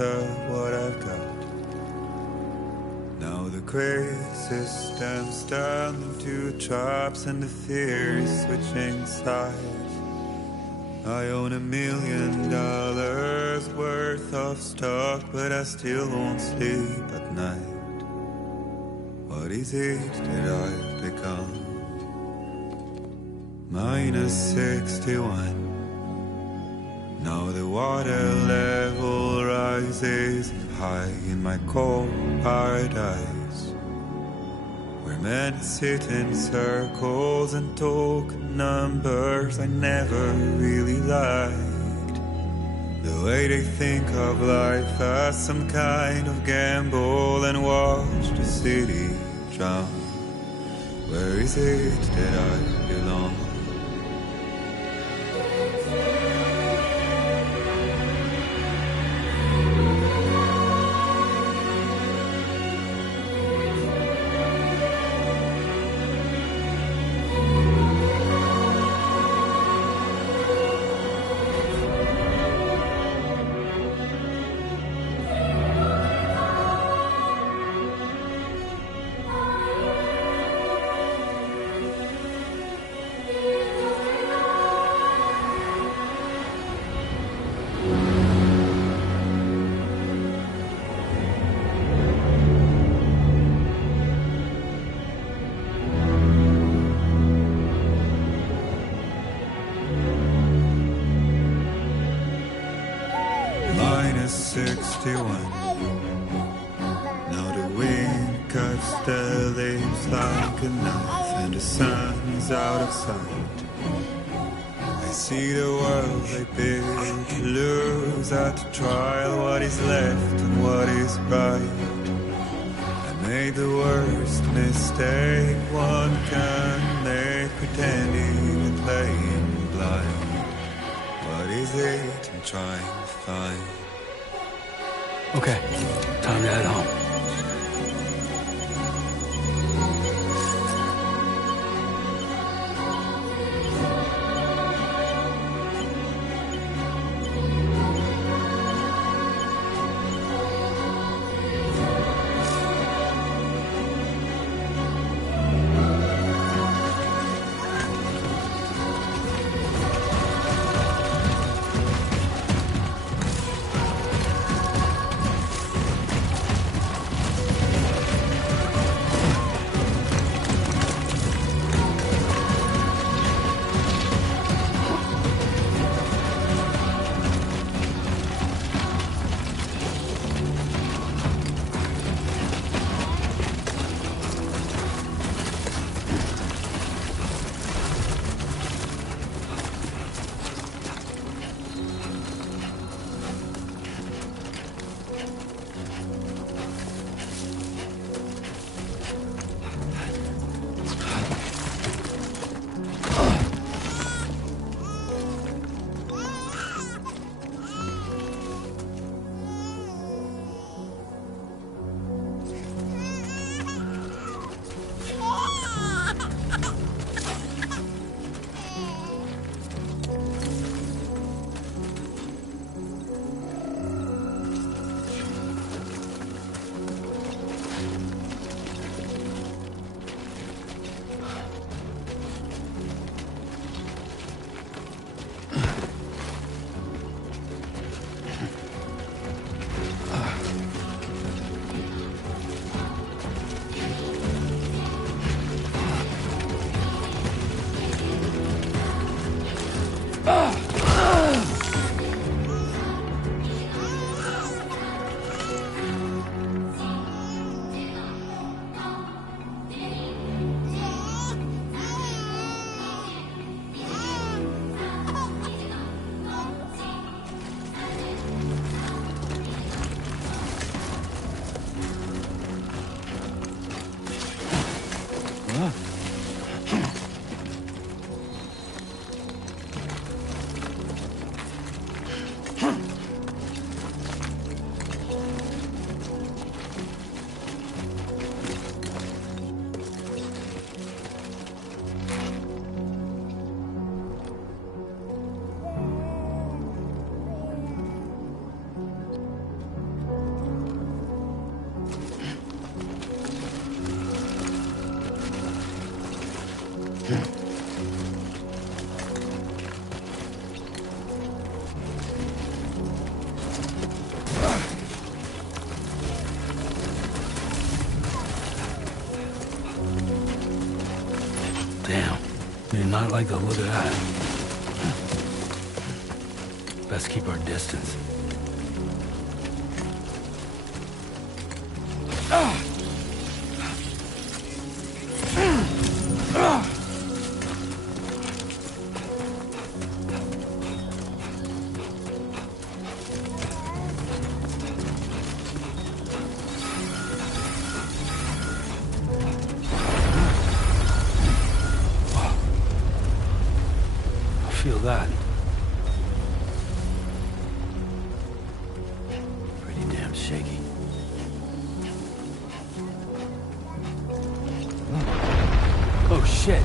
of what I've got. Now the crazy system's turned into traps and the fear is switching sides. I own $1 million worth of stock, but I still won't sleep at night. What is it that I've become? -61. Now the water level rises high in my cold paradise, where men sit in circles and talk numbers I never really liked. The way they think of life as some kind of gamble and watch the city drown. Where is it that I belong? -61. Now the wind cuts the leaves like a knife and the sun is out of sight. I see the world they build to lose at the trial, what is left and what is right. I made the worst mistake one can make, pretending and playing blind. What is it I'm trying to find? Okay, time to head home. not like the look of that. Best keep our distance. Feel that. Pretty damn shaky. Oh shit.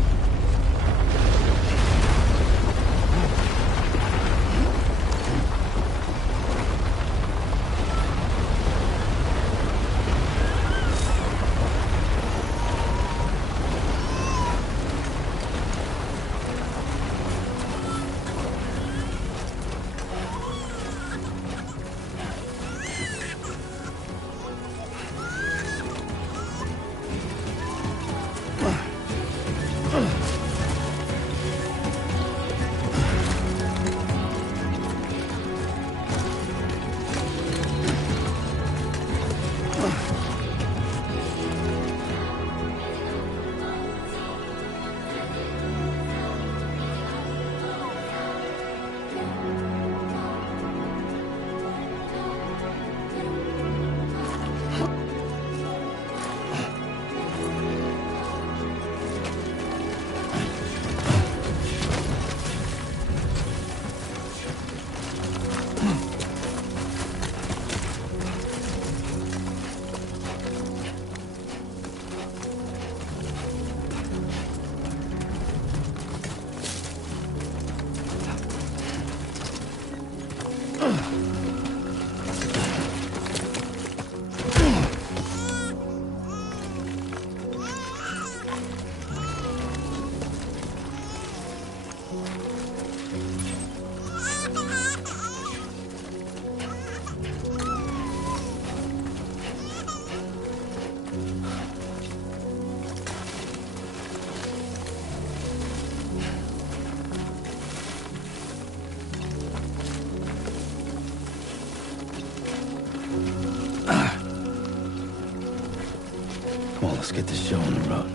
Come on, let's get this show on the road.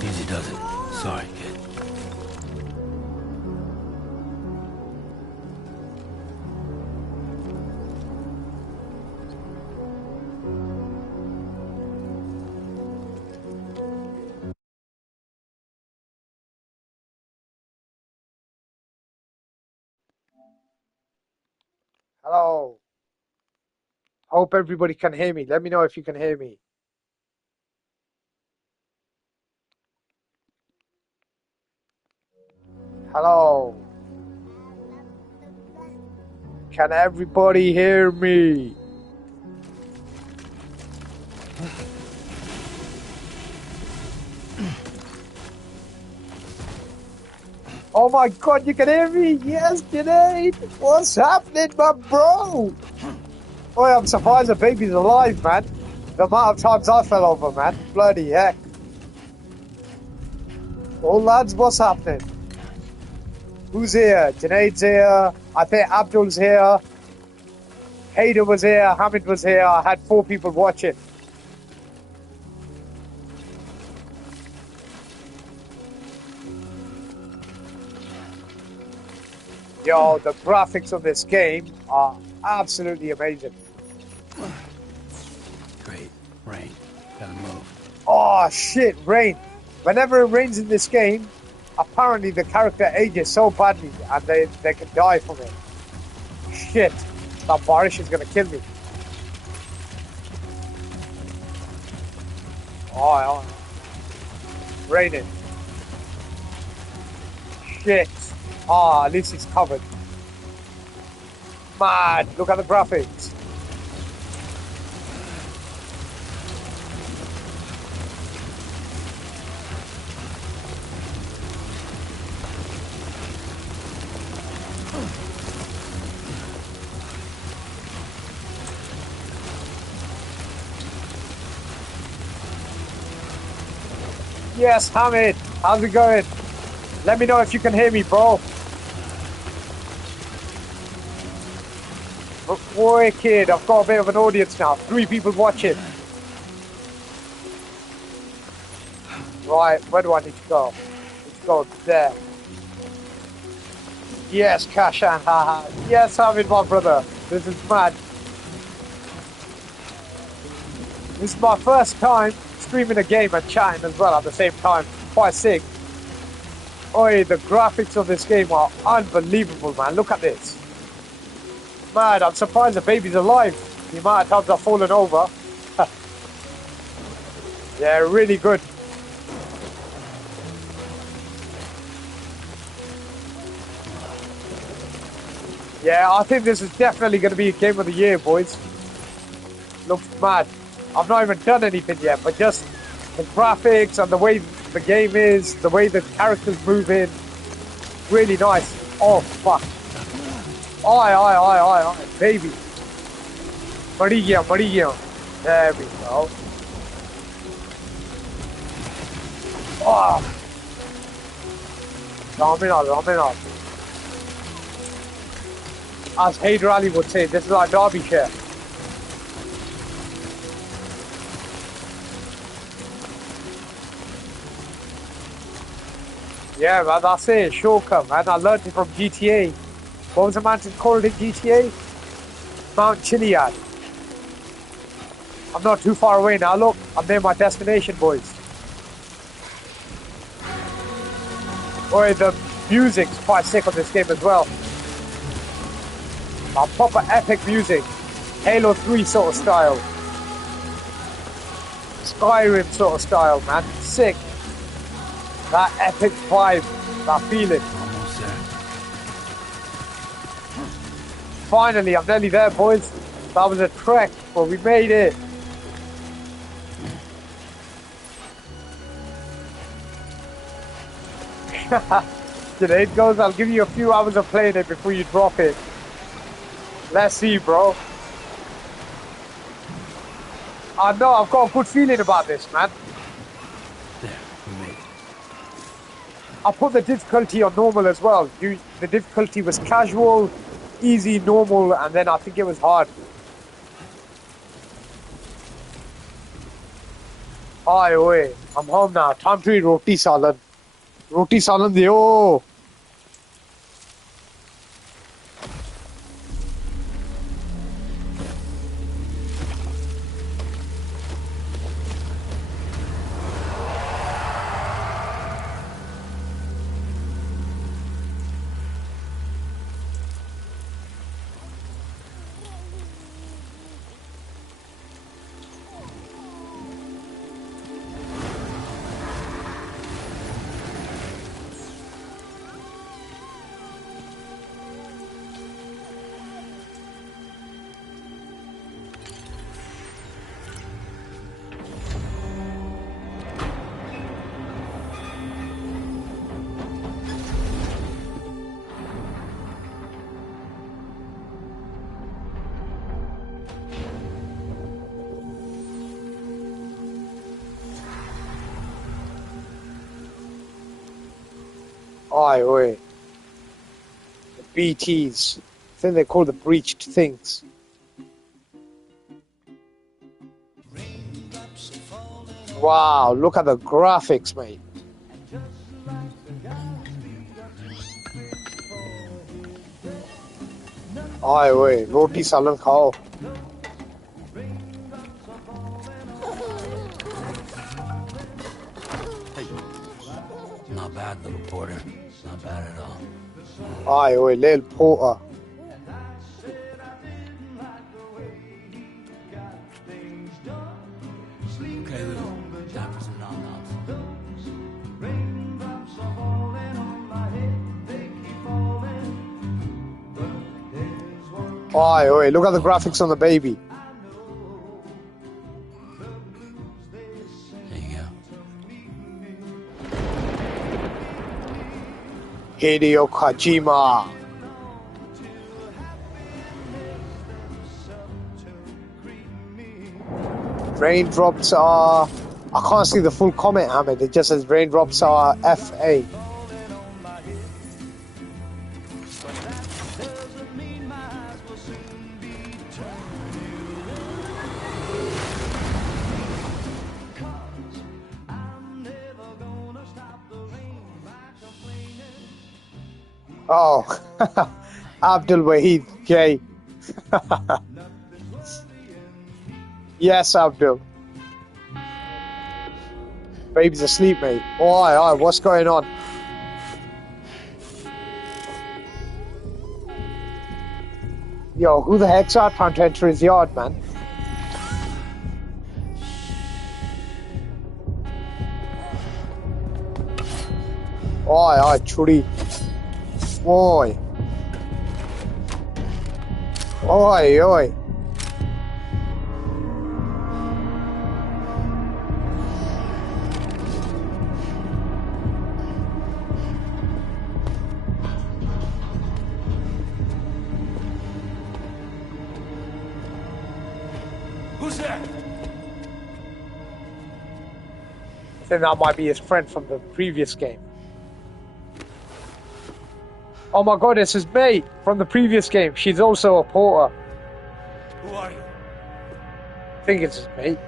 Easy does it. Sorry, kid. Hello. Hope everybody can hear me. Let me know if you can hear me. Hello. Can everybody hear me? Oh my god, you can hear me? Yes, Junaid! What's happening, my bro? Boy, I'm surprised the baby's alive, man. The amount of times I fell over, man. Bloody heck. Oh, lads, what's happening? Who's here? Junaid's here. I think Abdul's here. Hayder was here. Hamid was here. I had 4 people watching. Yo, the graphics of this game are absolutely amazing. Great. Rain. Gotta move. Oh, shit, rain. Whenever it rains in this game, apparently the character ages so badly and they can die from it. Shit, that Barish is gonna kill me. Oh, raining. shit. Ah, at least it's covered. Man, look at the graphics. Yes, Hamid. How's it going? Let me know if you can hear me, bro. Wicked. I've got a bit of an audience now. 3 people watching. Right, where do I need to go? Let's go there. Yes, Kashan, haha. Yes, Hamid, my brother. This is mad. This is my first time streaming a game and chatting as well at the same time. Quite sick. Oi, the graphics of this game are unbelievable, man. Look at this. Mad, I'm surprised the baby's alive. The amount of times I've fallen over. Yeah, really good. Yeah, I think this is definitely going to be a game of the year, boys. Looks mad. I've not even done anything yet, but just the graphics and the way the game is, the way the characters move in, really nice. Oh, fuck. Aye, baby. Maria. There we go. Oh. Domino. As Hyder Ali would say, this is our Derbyshire. Yeah, man, that's it. Shortcut, man. I learned it from GTA. What was the mountain called in GTA? Mount Chiliad. I'm not too far away now. Look, I'm near my destination, boys. Boy, the music's quite sick on this game as well. A proper epic music. Halo 3 sort of style. Skyrim sort of style, man. Sick. That epic vibe, that feeling. Almost there. Finally, I'm nearly there, boys. That was a trek, but we made it. Today it goes, I'll give you a few hours of playing it before you drop it. Let's see, bro. I know, I've got a good feeling about this, man. There, we made it. I put the difficulty on normal as well. The difficulty was casual, easy, normal, and then I think it was hard. Aye, oi. I'm home now. Time to eat roti salan. Roti salan dio. Aye, oi. The BTs. I think they call the breached things. Wow, look at the graphics, mate. Aye, oi. Roti salan khao. Not bad, little porter. Not bad at all. Aye, oi. Little porter. Okay, Lou. Time for some nom-noms. Oi, oi, look at the graphics on the baby. There you go. Hideo Kojima. Raindrops are... I can't see the full comment, Hamid. It just says raindrops are FA. Oh, Abdul Wahid J. Yes, Abdul. Baby's asleep, mate. Oi, what's going on? Yo, who the heck's out trying to enter his yard, man? Oi, Churi. Oi. Oi. Who's there? I think that might be his friend from the previous game. Oh my god, it's his mate from the previous game. She's also a porter. Who are you? I think it's his mate.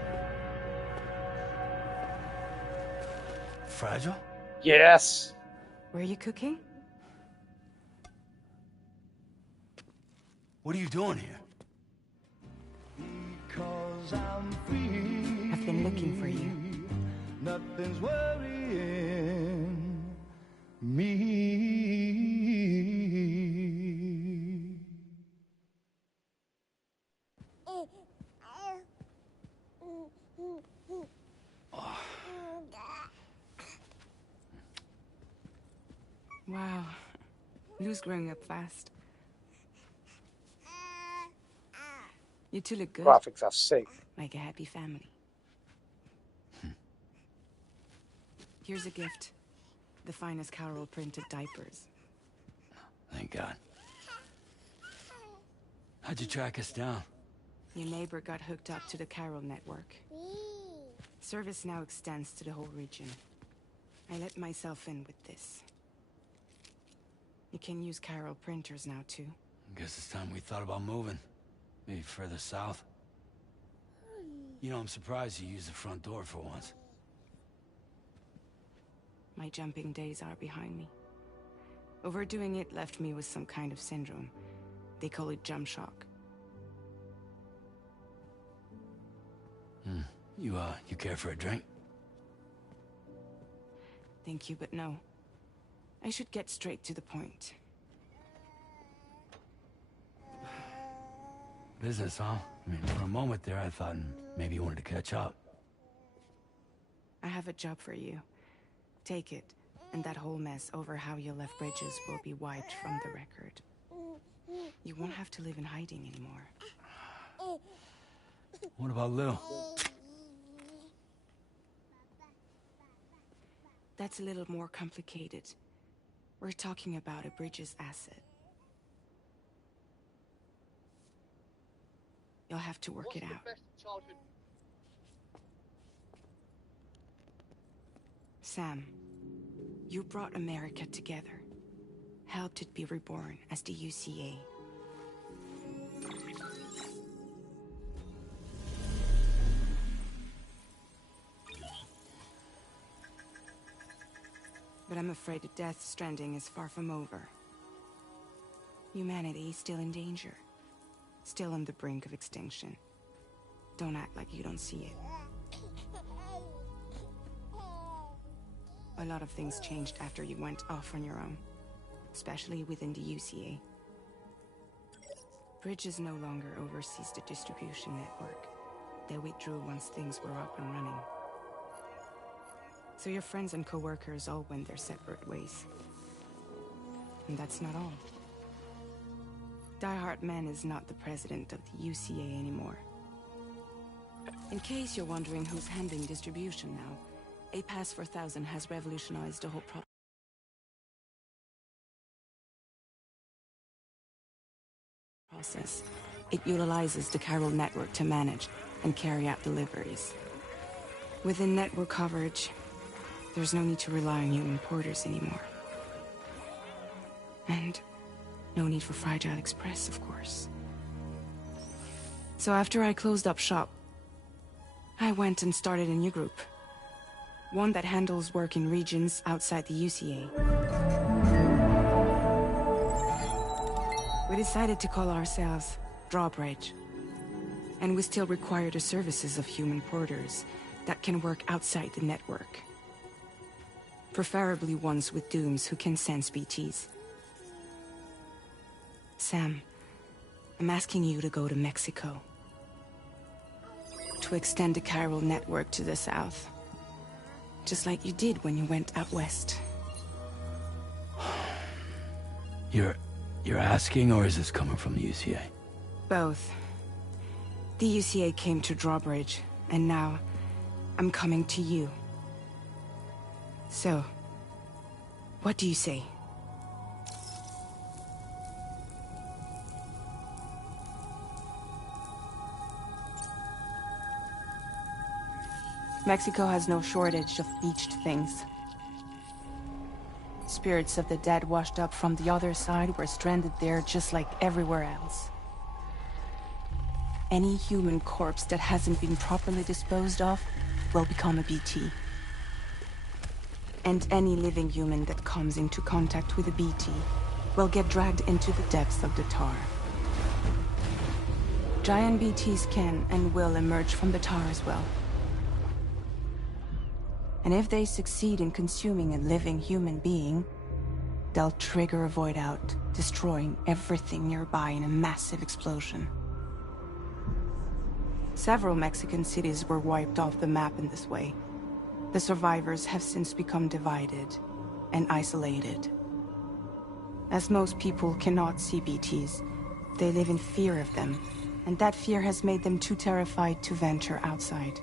Fragile? Yes. Were you cooking? What are you doing here? I've been looking for you. Nothing's worrying me. Wow. Lou's growing up fast. You two look good. Graphics are sick. Like a happy family. Here's a gift. The finest Carol printed diapers. Thank God. How'd you track us down? Your neighbor got hooked up to the Carol network. Service now extends to the whole region. I let myself in with this. You can use Carol printers now too. Guess it's time we thought about moving. Maybe further south. You know, I'm surprised you used the front door for once. My jumping days are behind me. Overdoing it left me with some kind of syndrome. They call it jump shock. You care for a drink? Thank you, but no. I should get straight to the point. Business, huh? I mean, for a moment there, I thought maybe you wanted to catch up. I have a job for you. Take it, and that whole mess over how you left Bridges will be wiped from the record. You won't have to live in hiding anymore. What about Lou? That's a little more complicated. We're talking about a Bridges asset. You'll have to work it out. Sam, you brought America together. Helped it be reborn as the UCA. But I'm afraid that Death Stranding is far from over. Humanity is still in danger. Still on the brink of extinction. Don't act like you don't see it. A lot of things changed after you went off on your own. Especially within the UCA. Bridges no longer oversees the distribution network. They withdrew once things were up and running. So your friends and co-workers all went their separate ways. And that's not all. Die Hartman is not the president of the UCA anymore. In case you're wondering who's handling distribution now, A Pass 4000 has revolutionized the whole process. It utilizes the chiral network to manage and carry out deliveries. Within network coverage, there's no need to rely on human porters anymore. And no need for Fragile Express, of course. So after I closed up shop, I went and started a new group. One that handles work in regions outside the UCA. We decided to call ourselves Drawbridge. And we still require the services of human porters that can work outside the network. Preferably ones with dooms who can sense BTs. Sam, I'm asking you to go to Mexico. To extend the chiral network to the south. Just like you did when you went out west. You're asking, or is this coming from the UCA? Both. The UCA came to Drawbridge, and now I'm coming to you. So, what do you say? Mexico has no shortage of beached things. Spirits of the dead washed up from the other side were stranded there just like everywhere else. Any human corpse that hasn't been properly disposed of will become a BT. And any living human that comes into contact with a BT will get dragged into the depths of the tar. Giant BTs can and will emerge from the tar as well. And if they succeed in consuming a living human being, they'll trigger a void out, destroying everything nearby in a massive explosion. Several Mexican cities were wiped off the map in this way. The survivors have since become divided and isolated. As most people cannot see BTs, they live in fear of them, and that fear has made them too terrified to venture outside.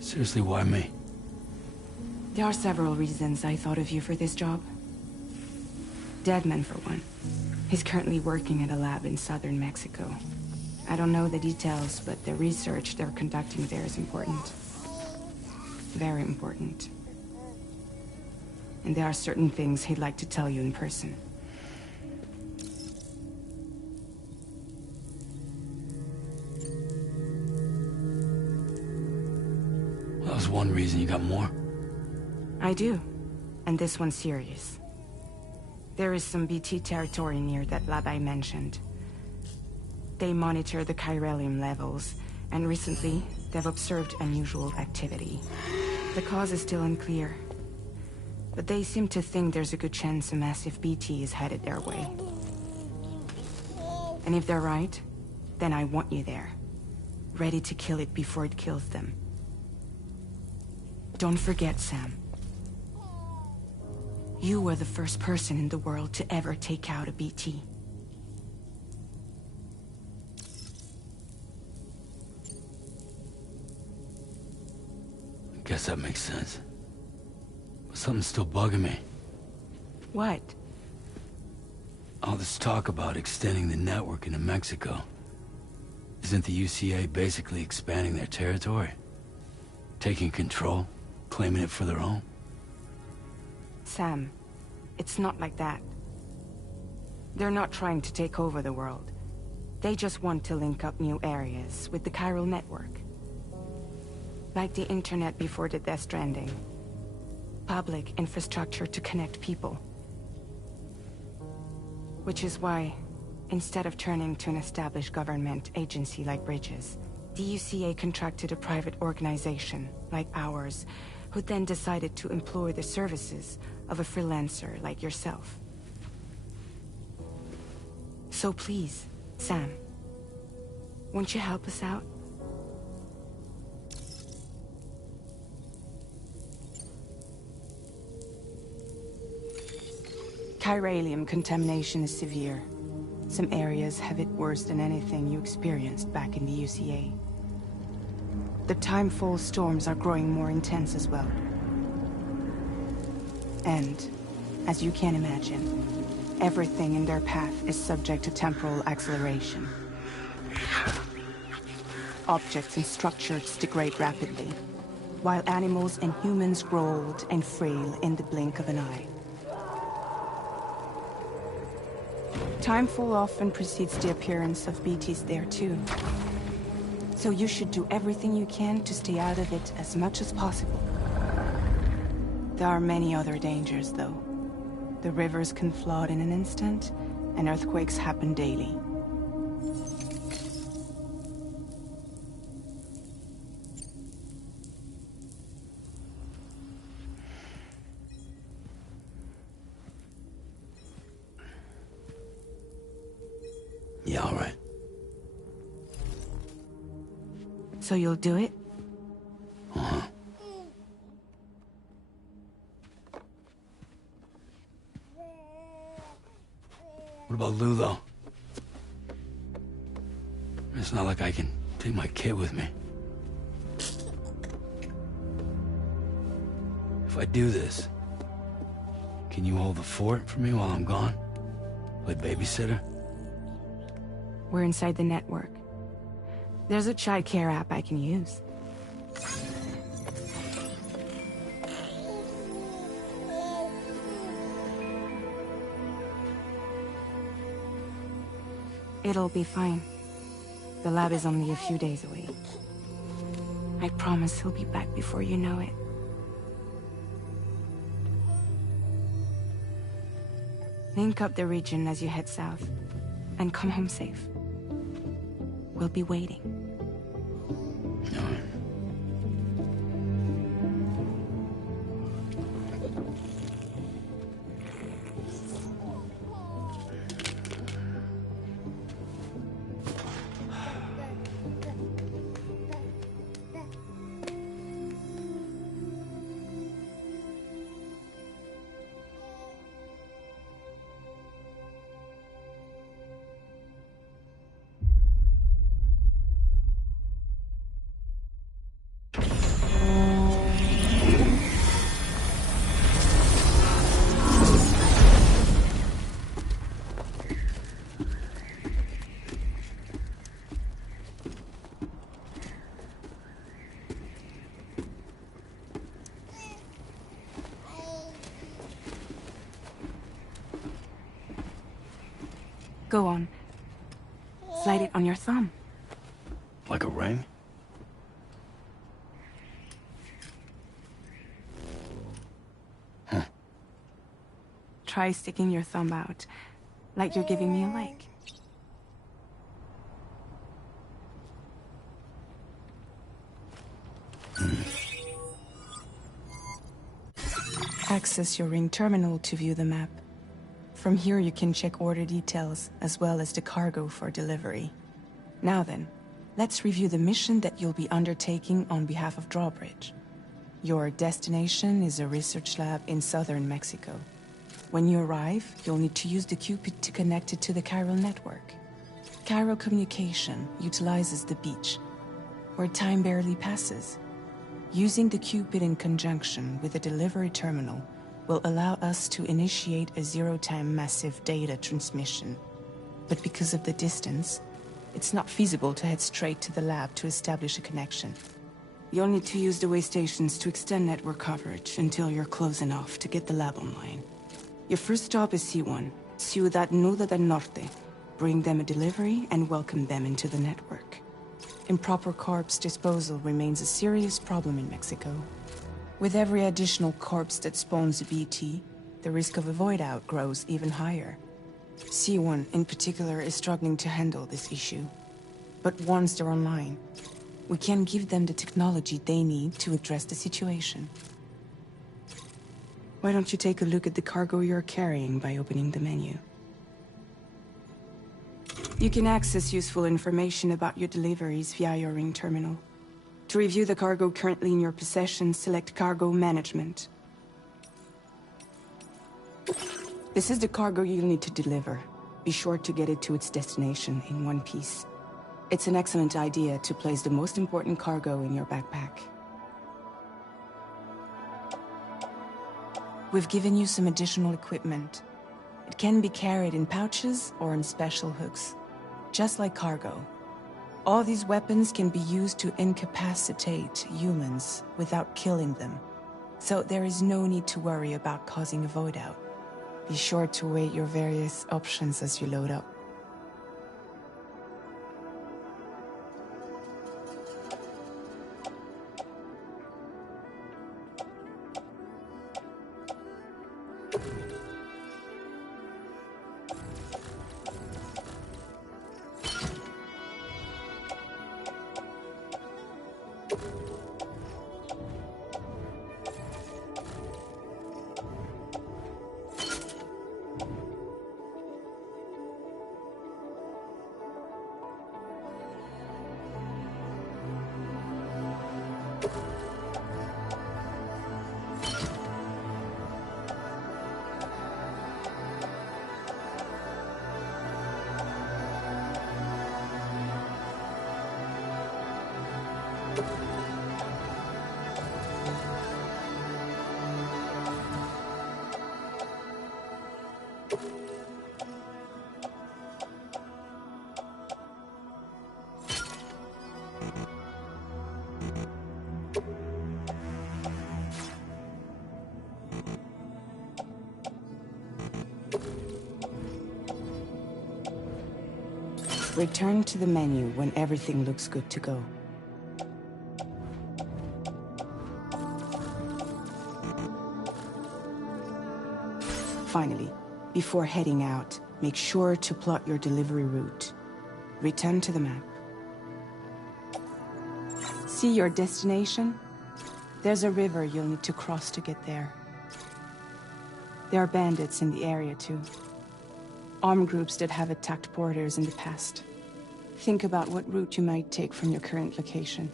Seriously, why me? There are several reasons I thought of you for this job. Deadman, for one. He's currently working at a lab in southern Mexico. I don't know the details, but the research they're conducting there is important. Very important. And there are certain things he'd like to tell you in person. That was one reason. You got more? I do. And this one's serious. There is some BT territory near that lab I mentioned. They monitor the chiralium levels, and recently, they've observed unusual activity. The cause is still unclear, but they seem to think there's a good chance a massive BT is headed their way. And if they're right, then I want you there, ready to kill it before it kills them. Don't forget, Sam. You were the first person in the world to ever take out a BT. Guess that makes sense. But something's still bugging me. What? All this talk about extending the network into Mexico. Isn't the UCA basically expanding their territory? Taking control? Claiming it for their own? Sam, it's not like that. They're not trying to take over the world. They just want to link up new areas with the chiral network. Like the internet before the Death Stranding. Public infrastructure to connect people. Which is why, instead of turning to an established government agency like Bridges, the UCA contracted a private organization, like ours, who then decided to employ the services of a freelancer like yourself. So please, Sam, won't you help us out? Chiralium contamination is severe. Some areas have it worse than anything you experienced back in the UCA. The timefall storms are growing more intense as well. And, as you can imagine, everything in their path is subject to temporal acceleration. Objects and structures degrade rapidly, while animals and humans grow old and frail in the blink of an eye. Timefall often precedes the appearance of BTs there too. So you should do everything you can to stay out of it as much as possible. There are many other dangers, though. The rivers can flood in an instant, and earthquakes happen daily. Yeah, all right. So you'll do it? Uh-huh. What about Lou, though? It's not like I can take my kid with me. If I do this, can you hold the fort for me while I'm gone? Play babysitter? We're inside the network. There's a child care app I can use. It'll be fine. The lab is only a few days away. I promise he'll be back before you know it. Link up the region as you head south, and come home safe. We'll be waiting. All right. Go on. Slide it on your thumb. Like a ring? Huh. Try sticking your thumb out, like you're giving me a like. Access your ring terminal to view the map. From here you can check order details, as well as the cargo for delivery. Now then, let's review the mission that you'll be undertaking on behalf of Drawbridge. Your destination is a research lab in southern Mexico. When you arrive, you'll need to use the Cupid to connect it to the chiral network. Chiral communication utilizes the beach, where time barely passes. Using the Cupid in conjunction with the delivery terminal will allow us to initiate a zero-time massive data transmission. But because of the distance, it's not feasible to head straight to the lab to establish a connection. You'll need to use the way stations to extend network coverage until you're close enough to get the lab online. Your first stop is C1, Ciudad Nuda del Norte. Bring them a delivery and welcome them into the network. Improper corpse disposal remains a serious problem in Mexico. With every additional corpse that spawns a BT, the risk of a void out grows even higher. C1 in particular is struggling to handle this issue. But once they're online, we can give them the technology they need to address the situation. Why don't you take a look at the cargo you're carrying by opening the menu? You can access useful information about your deliveries via your ring terminal. To review the cargo currently in your possession, select Cargo Management. This is the cargo you'll need to deliver. Be sure to get it to its destination in one piece. It's an excellent idea to place the most important cargo in your backpack. We've given you some additional equipment. It can be carried in pouches or in special hooks, just like cargo. All these weapons can be used to incapacitate humans without killing them, so there is no need to worry about causing a void out. Be sure to weigh your various options as you load up. Return to the menu when everything looks good to go. Finally, before heading out, make sure to plot your delivery route. Return to the map. See your destination? There's a river you'll need to cross to get there. There are bandits in the area too. Armed groups that have attacked borders in the past. Think about what route you might take from your current location.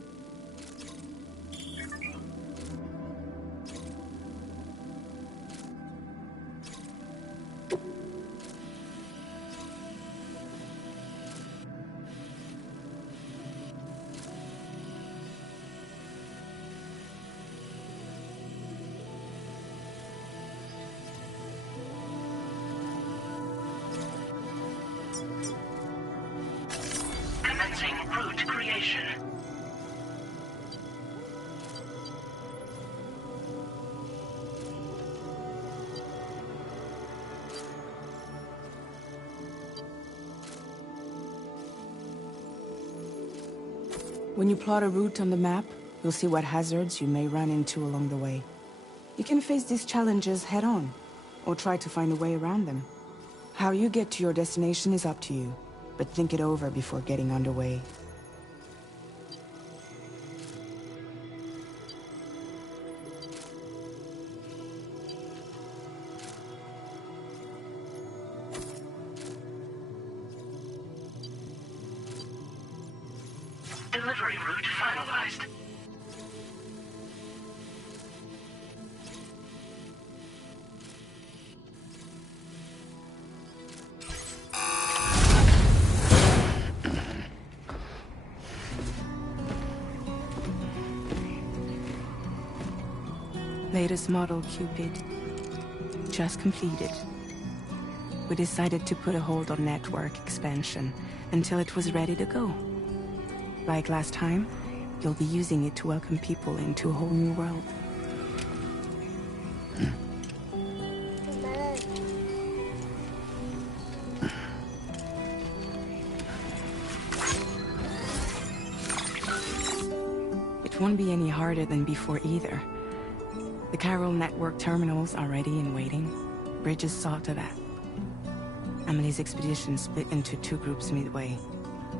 Route creation. When you plot a route on the map, you'll see what hazards you may run into along the way. You can face these challenges head-on, or try to find a way around them. How you get to your destination is up to you, but think it over before getting underway. Delivery route finalized. Latest model, Cupid. Just completed. We decided to put a hold on network expansion until it was ready to go. Like last time, you'll be using it to welcome people into a whole new world. It won't be any harder than before either. The Chiral network terminals are ready and waiting. Bridges saw to that. Amelie's expedition split into two groups midway.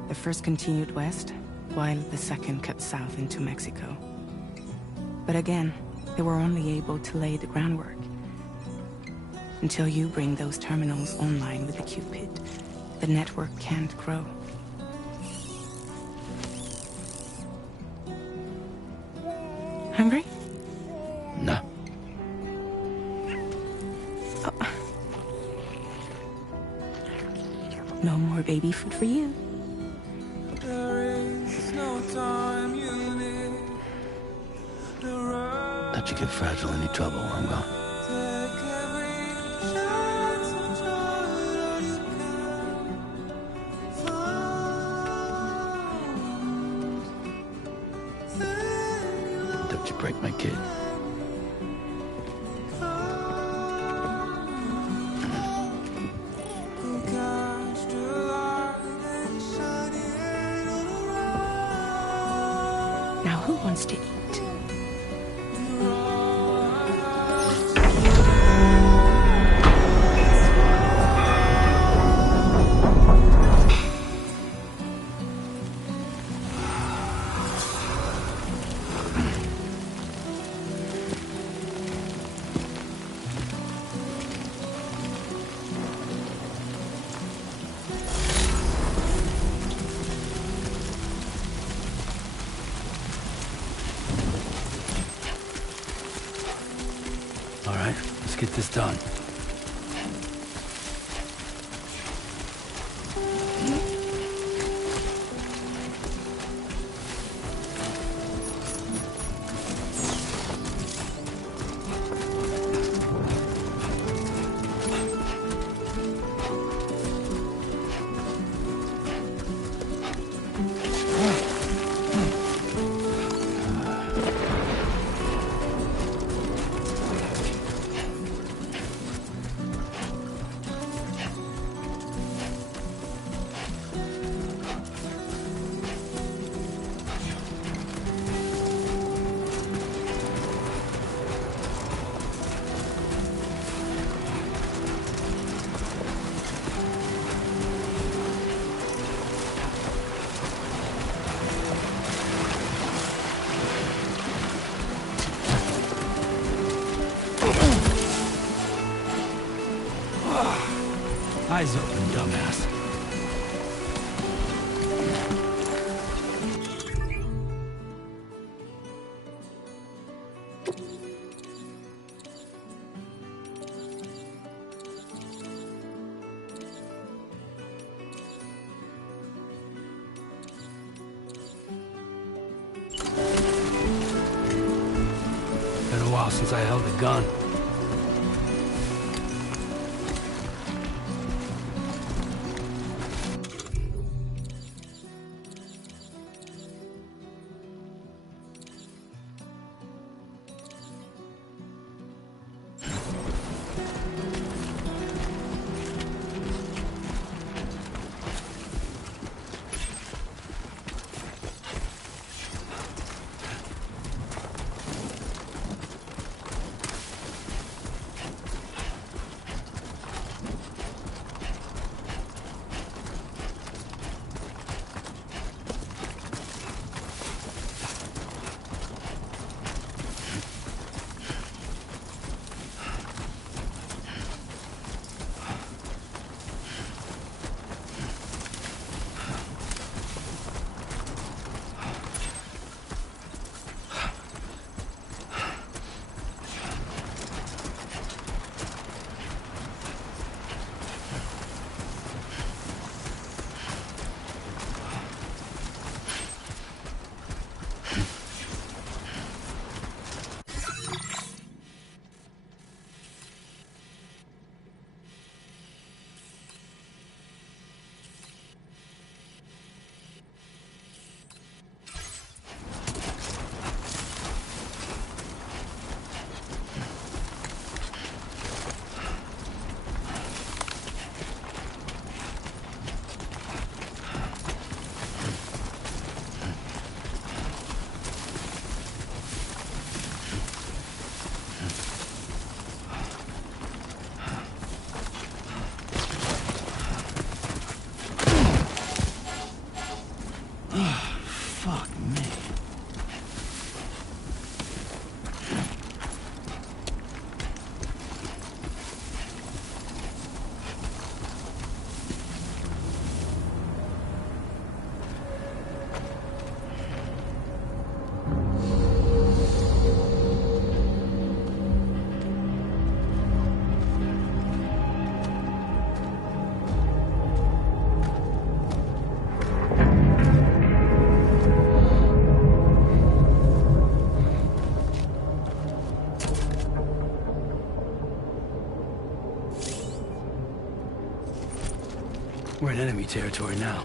The first continued west, while the second cut south into Mexico. But again, they were only able to lay the groundwork. Until you bring those terminals online with the Cupid, the network can't grow. Hungry? No. No more baby food for you. Don't you get fragile any trouble while I'm gone. Don't you break my kid. Now who wants to eat? All right, let's get this done. Eyes open, dumbass. Been a while since I held a gun. We're in enemy territory now.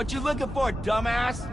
What you looking for, dumbass?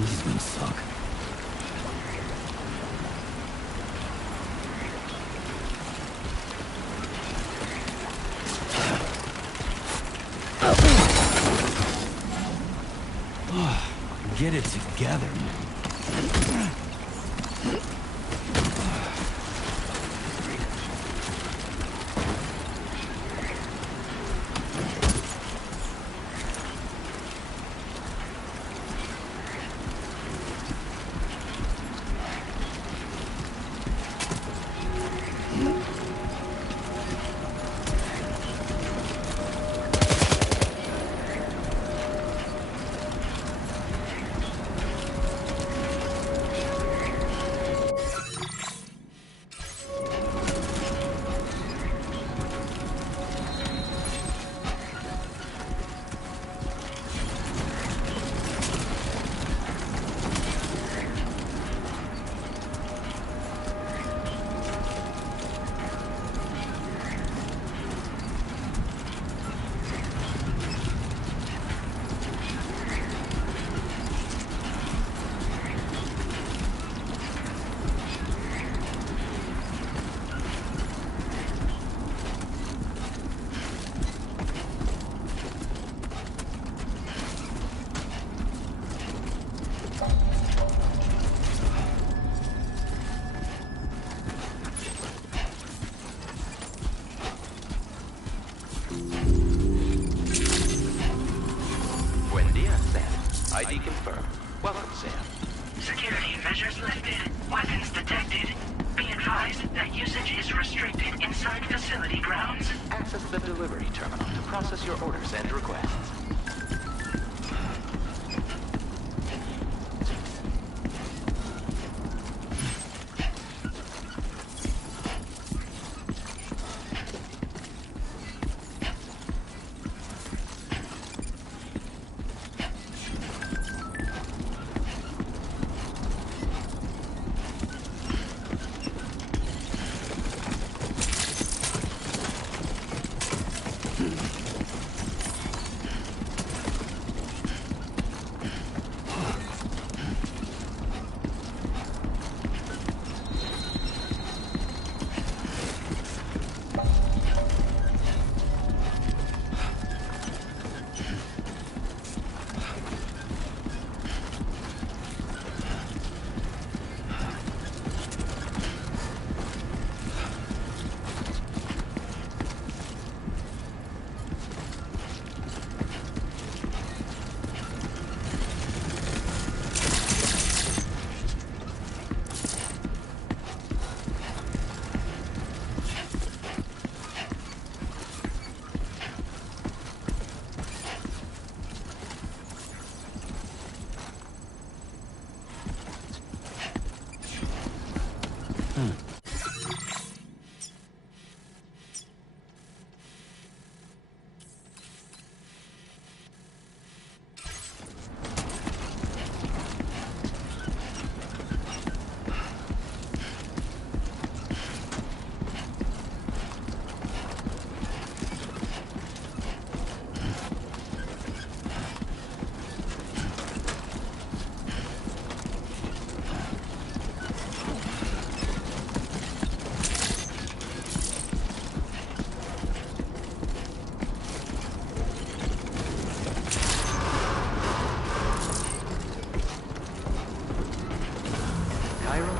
This is gonna suck. Get it together. ID confirmed. Welcome, Sam. Security measures lifted. Weapons detected. Be advised that usage is restricted inside facility grounds. Access the delivery terminal to process your orders and requests.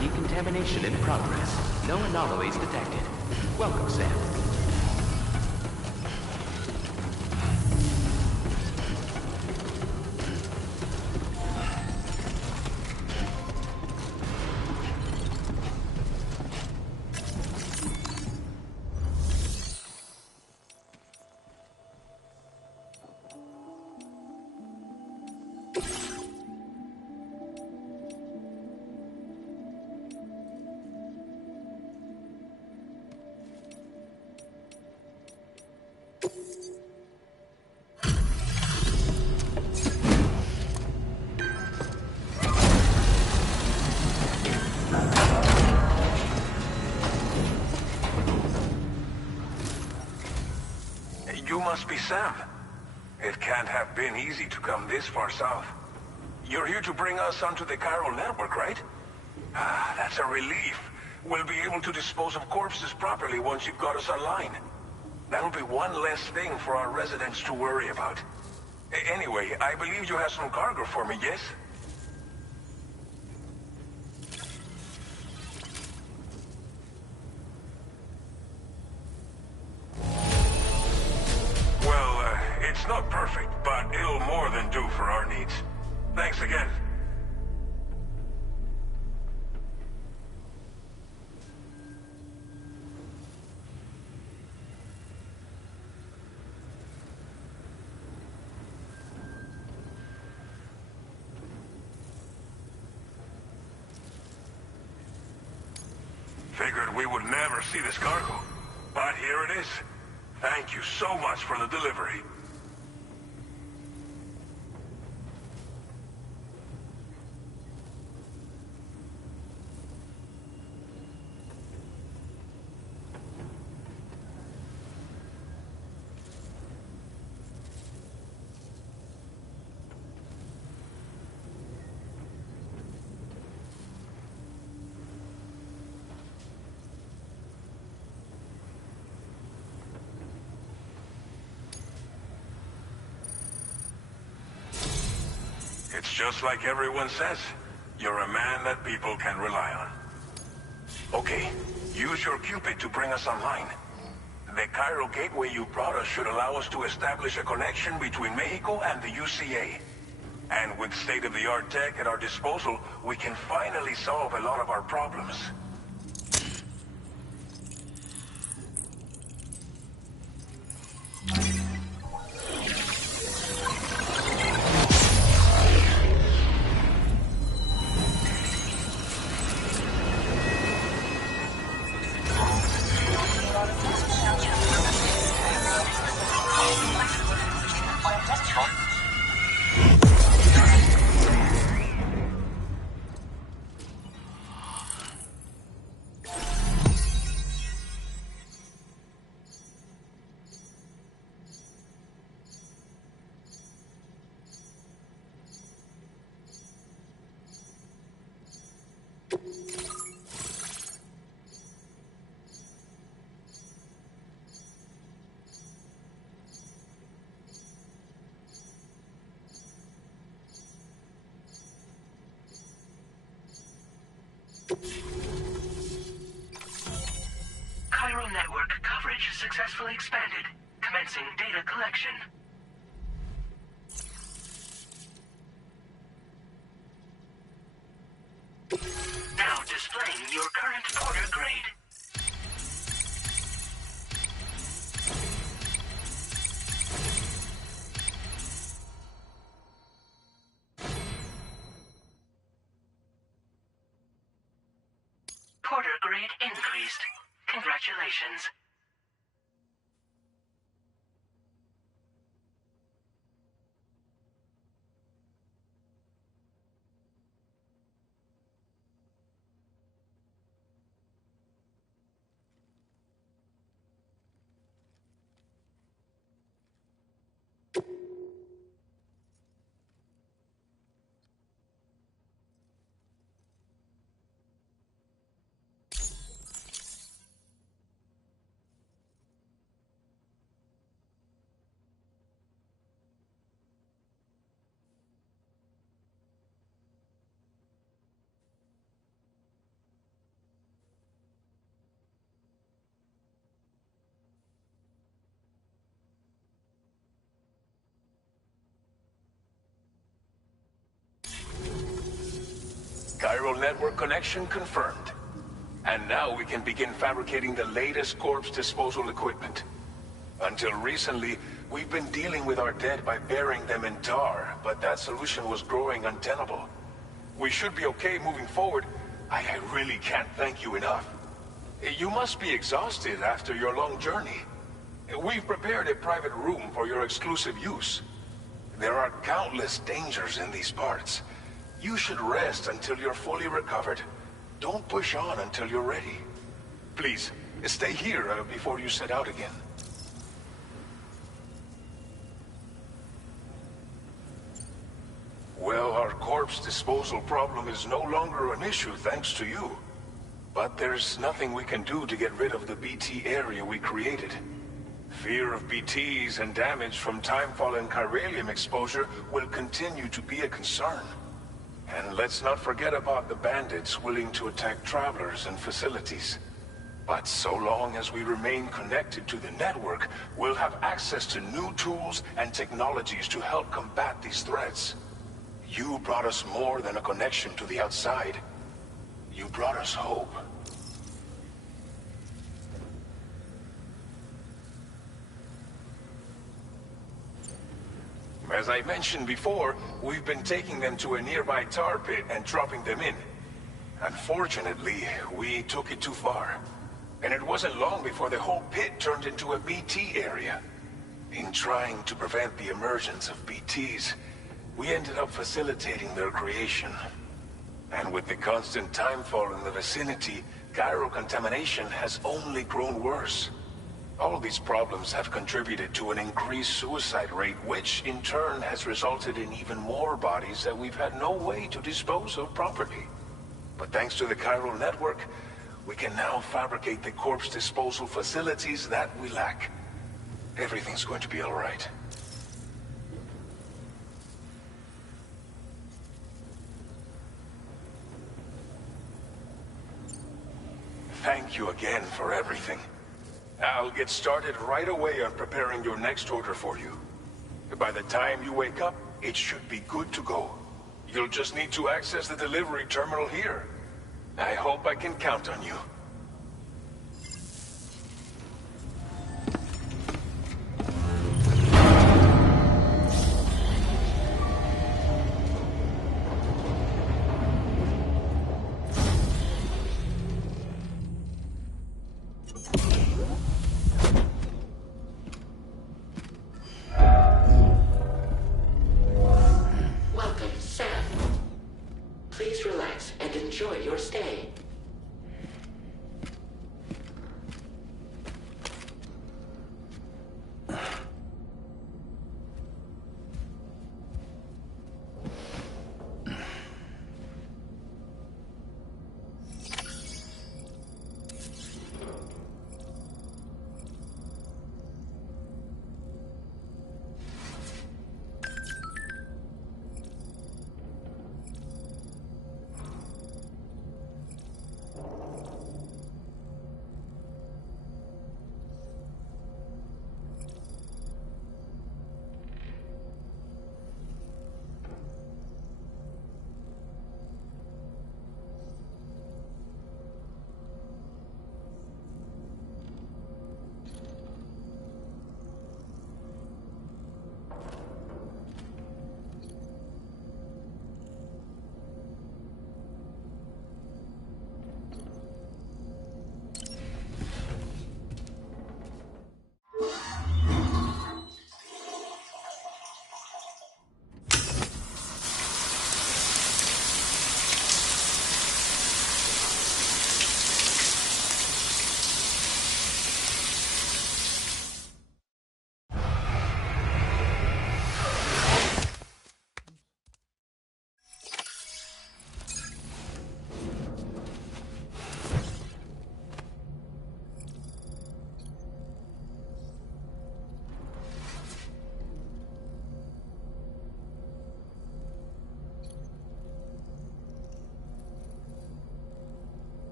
Decontamination in progress. No anomalies detected. Welcome, Sam. You must be Sam. It can't have been easy to come this far south. You're here to bring us onto the chiral network, right? Ah, that's a relief. We'll be able to dispose of corpses properly once you've got us online. That'll be one less thing for our residents to worry about. Anyway, I believe you have some cargo for me, yes? Well, it's not perfect, but it'll more than do for our needs. Thanks again. Figured we would never see this cargo, but here it is. Thank you so much for the delivery. It's just like everyone says. You're a man that people can rely on. Okay, use your Cupid to bring us online. The chiral gateway you brought us should allow us to establish a connection between Mexico and the UCA. And with state-of-the-art tech at our disposal, we can finally solve a lot of our problems. Chiral network coverage successfully expanded. Commencing data collection. Now displaying your current Porter grade. Porter grade increased. Congratulations. Chiral network connection confirmed. And now we can begin fabricating the latest corpse disposal equipment. Until recently, we've been dealing with our dead by burying them in tar, but that solution was growing untenable. We should be okay moving forward. I really can't thank you enough. You must be exhausted after your long journey. We've prepared a private room for your exclusive use. There are countless dangers in these parts. You should rest until you're fully recovered. Don't push on until you're ready. Please, stay here before you set out again. Well, our course corpse disposal problem is no longer an issue thanks to you. But there's nothing we can do to get rid of the BT area we created. Fear of BTs and damage from timefall and chiralium exposure will continue to be a concern. And let's not forget about the bandits willing to attack travelers and facilities. But so long as we remain connected to the network, we'll have access to new tools and technologies to help combat these threats. You brought us more than a connection to the outside. You brought us hope. As I mentioned before, we've been taking them to a nearby tar pit and dropping them in. Unfortunately, we took it too far. And it wasn't long before the whole pit turned into a BT area. In trying to prevent the emergence of BTs, we ended up facilitating their creation. And with the constant timefall in the vicinity, gyro contamination has only grown worse. All these problems have contributed to an increased suicide rate, which in turn has resulted in even more bodies that we've had no way to dispose of properly. But thanks to the chiral network, we can now fabricate the corpse disposal facilities that we lack. Everything's going to be all right. Thank you again for everything. I'll get started right away on preparing your next order for you. By the time you wake up, it should be good to go. You'll just need to access the delivery terminal here. I hope I can count on you.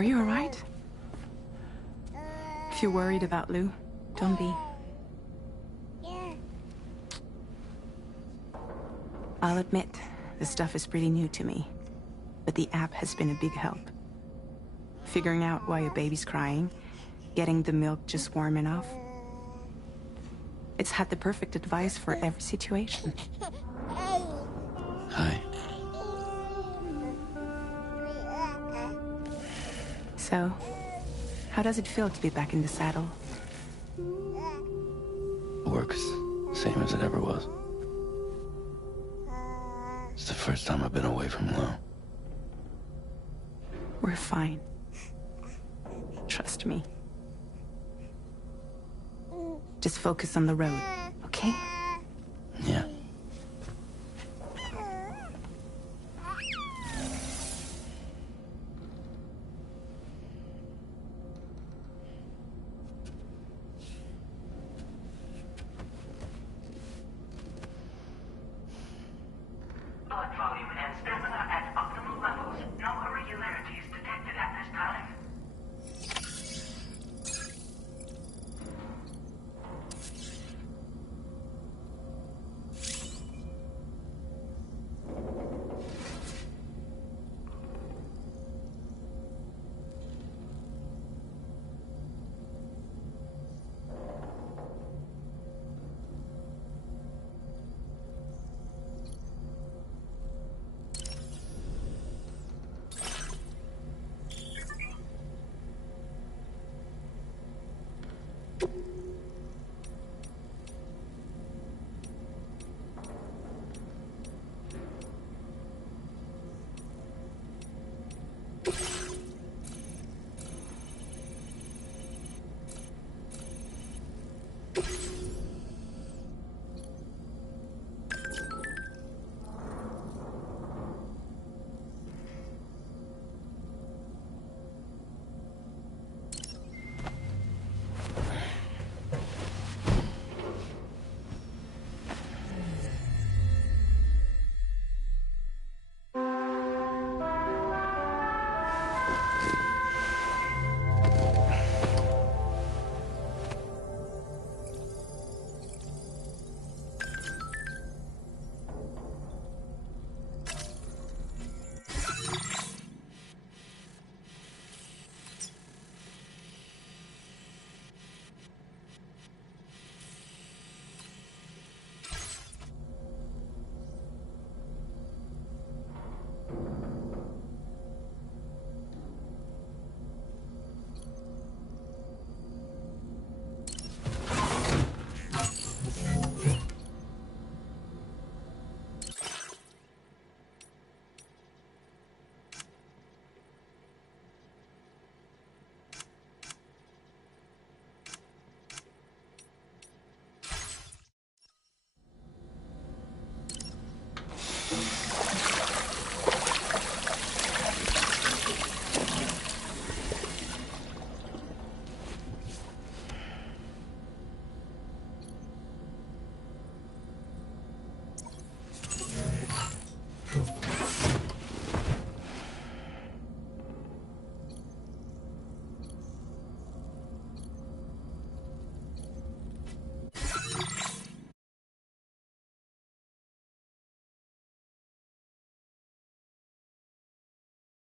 Are you alright? If you're worried about Lou, don't be. I'll admit, the stuff is pretty new to me, but the app has been a big help. Figuring out why a baby's crying, getting the milk just warm enough. It's had the perfect advice for every situation. Hi. So, how does it feel to be back in the saddle? Works same as it ever was. It's the first time I've been away from Lou. We're fine. Trust me. Just focus on the road, okay?